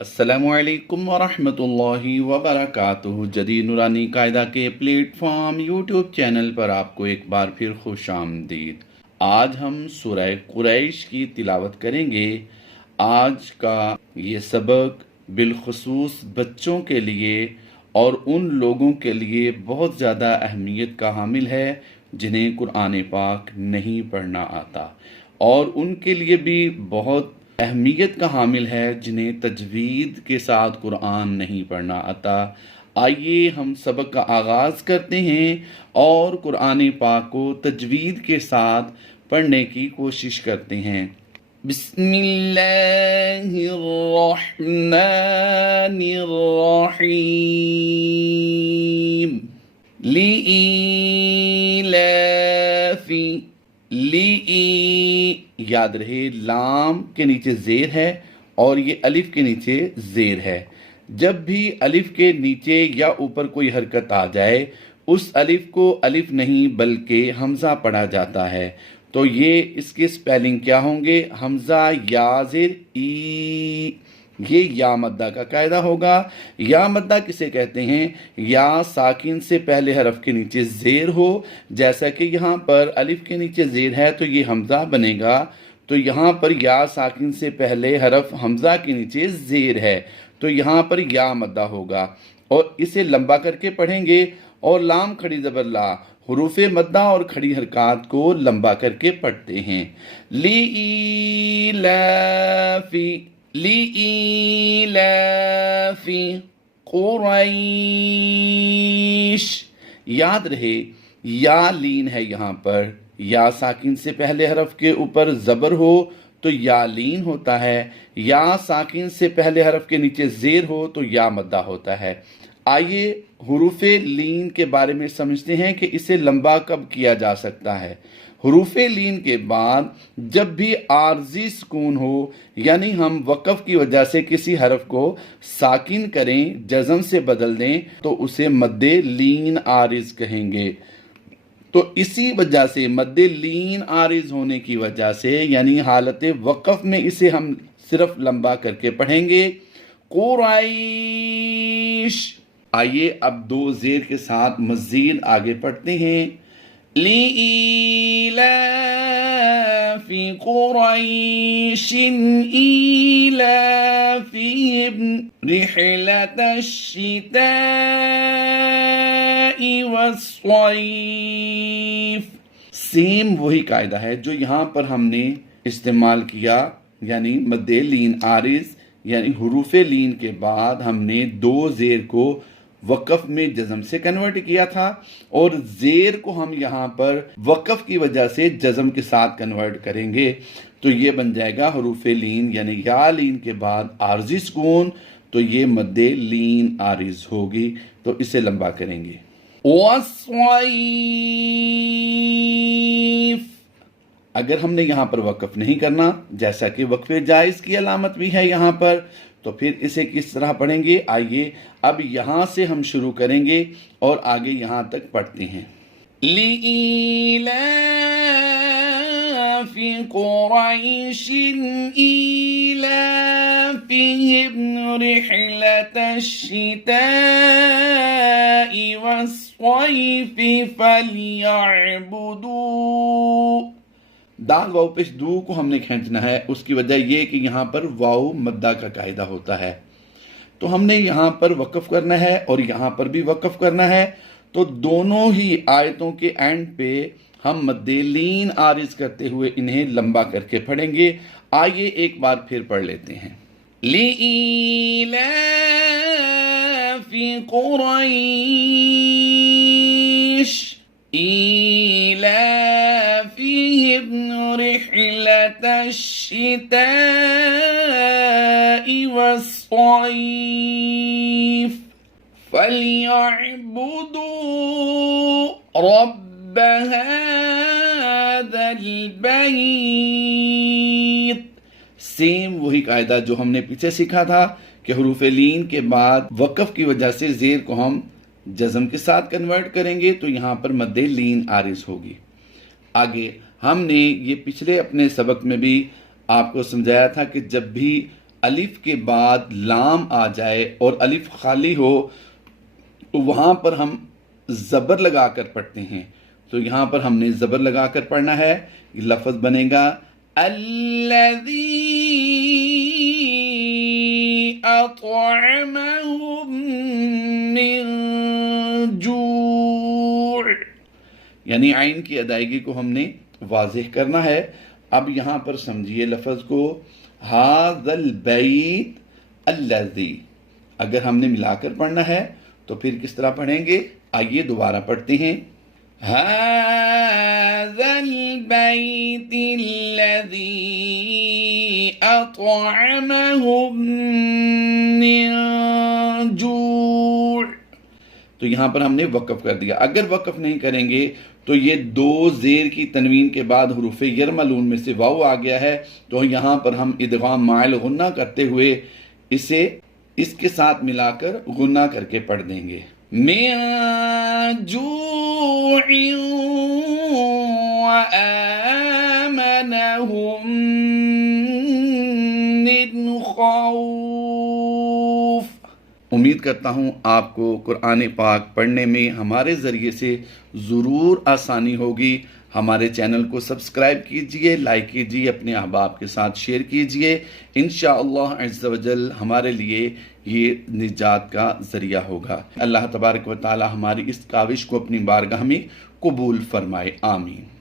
अस्सलामुअलैकुम वरहमतुल्लाहि वबरकातुहू। जदीद नूरानी कायदा के प्लेटफॉर्म यूट्यूब चैनल पर आपको एक बार फिर खुश आमदीद। आज हम सूरह कुरैश की तिलावत करेंगे। आज का ये सबक बिलखुसूस बच्चों के लिए और उन लोगों के लिए बहुत ज़्यादा अहमियत का हामिल है जिन्हें कुरान पाक नहीं पढ़ना आता, और उनके लिए भी बहुत अहमियत का हामिल है जिन्हें तजवीद के साथ कुरान नहीं पढ़ना आता। आइए हम सबक का आगाज़ करते हैं और कुरान पाक को तजवीद के साथ पढ़ने की कोशिश करते हैं। बिस्मिल्लाहिर्रहमानिर्रहीम। लीईलाफी, याद रहे लाम के नीचे जेर है और ये अलिफ के नीचे जेर है। जब भी अलिफ के नीचे या ऊपर कोई हरकत आ जाए उस अलिफ को अलिफ नहीं बल्कि हमजा पढ़ा जाता है। तो ये इसके स्पेलिंग क्या होंगे? हमजा या जेर ई। ये या मद्दा का कायदा होगा। या मद्दा किसे कहते हैं? या साकिन से पहले हरफ के नीचे जेर हो, जैसा कि यहाँ पर अलिफ के नीचे जेर है तो ये हमजा बनेगा। तो यहाँ पर या साकिन से पहले हरफ हमजा के नीचे जेर है तो यहाँ पर या मद्दा होगा, और इसे लंबा करके पढ़ेंगे। और लाम खड़ी ज़बर ला, हुरूफ मद्दा और खड़ी हरकत को लंबा करके पढ़ते हैं। लीईलाफी कुरैश। याद रहे या लीन है, यहाँ पर या साकिन से पहले हरफ के ऊपर ज़बर हो तो या लीन होता है, या साकिन से पहले हरफ के नीचे जेर हो तो या मद्दा होता है। आइए हुरूफे लीन के बारे में समझते हैं कि इसे लंबा कब किया जा सकता है। हुरूफे लीन के बाद जब भी आर्जी सुकून हो, यानी हम वक़फ़ की वजह से किसी हरफ को साकिन करें, जज़म से बदल दें, तो उसे मद्दे लीन आरिज कहेंगे। तो इसी वजह से मद्दे लीन आरिज होने की वजह से, यानी हालत वक़फ़ में इसे हम सिर्फ लंबा करके पढ़ेंगे। कुरैश। आइए अब दो जेर के साथ मज़ीद आगे पढ़ते हैं। लीईलाफी कुरैशिन ईलाफिहिम रिहलतश्शिताई वस्सैफ। सेम वही कायदा है जो यहाँ पर हमने इस्तेमाल किया, यानी मद्दे लीन आरिज, यानी हुरूफे लीन के बाद हमने दो जेर को वक़फ़ में जज़म से कन्वर्ट किया था, और जेर को हम यहाँ पर वक़फ़ की वजह से जज़म के साथ कन्वर्ट करेंगे। तो ये बन जाएगा हुरूफे लीन, यानी या लीन के बाद आर्जी सुकून, तो ये मद्दे लीन आरिज होगी। तो इसे लंबा करेंगे। वस्सैफ। अगर हमने यहाँ पर वक़फ़ नहीं करना, जैसा कि वक़फ़े जायज़ की अलामत भी है यहाँ पर, तो फिर इसे किस तरह पढ़ेंगे? आइए अब यहाँ से हम शुरू करेंगे और आगे यहाँ तक पढ़ते हैं। लीईलाफी कुरैशिन ईलाफिहिम रिहलतश्शिताई वस्सैफि फलयअबुदू। दाल वाव पेश दू को हमने खींचना है। उसकी वजह यह कि यहाँ पर वाव मद्दा का कायदा होता है, तो हमने यहाँ पर वक़फ़ करना है और यहाँ पर भी वक़फ़ करना है। तो दोनों ही आयतों के एंड पे हम मद्दे लीन आरिज करते हुए इन्हें लंबा करके पढ़ेंगे। आइए एक बार फिर पढ़ लेते हैं। लीईलाफी कुरैश ईलाफिहिम रिहलतश्शिताई वस्सैफ फलयअबुदू रब्ब हाज़ल बैत। सेम वही कायदा जो हमने पीछे सीखा था कि हुरूफे लीन के बाद वक़फ़ की वजह से जेर को हम जज़म के साथ कन्वर्ट करेंगे, तो यहाँ पर मद्दे लीन आरिज होगी। आगे हमने ये पिछले अपने सबक में भी आपको समझाया था कि जब भी الف کے بعد لام آ جائے اور الف خالی ہو تو وہاں پر ہم زبر لگا کر پڑھتے ہیں. تو یہاں پر ہم نے زبر لگا کر پڑھنا ہے. یہ لفظ بنے گا الذی اطعمہم من جوع، یعنی عین کی ادائیگی کو ہم نے واضح کرنا ہے. اب یہاں پر سمجھیے لفظ کو، ھذا البیت الذی، اگر ہم نے ملا کر پڑھنا ہے تو پھر کس طرح پڑھیں گے؟ آئیے دوبارہ پڑھتے ہیں. ھذا البیت الذی اطعمہم من جوع. تو یہاں پر ہم نے وقف کر دیا. اگر وقف نہیں کریں گے تو یہ دو زیر کی تنوین کے بعد حروف یرملون میں سے واو آ گیا ہے، تو یہاں پر ہم ادغام مائل غنہ کرتے ہوئے اسے اس کے ساتھ ملا کر غنہ کر کے پڑھ دیں گے. من جوع وآمنهم من خوف. امید کرتا ہوں آپ کو قرآن پاک پڑھنے میں ہمارے ذریعے سے ضرور آسانی ہوگی. ہمارے چینل کو سبسکرائب کیجئے، لائک کیجئے، اپنے احباب کے ساتھ شیئر کیجئے. انشاءاللہ عز و جل ہمارے لیے یہ نجات کا ذریعہ ہوگا. اللہ تبارک و تعالی ہماری اس کاوش کو اپنی بارگاہ میں قبول فرمائے. آمین.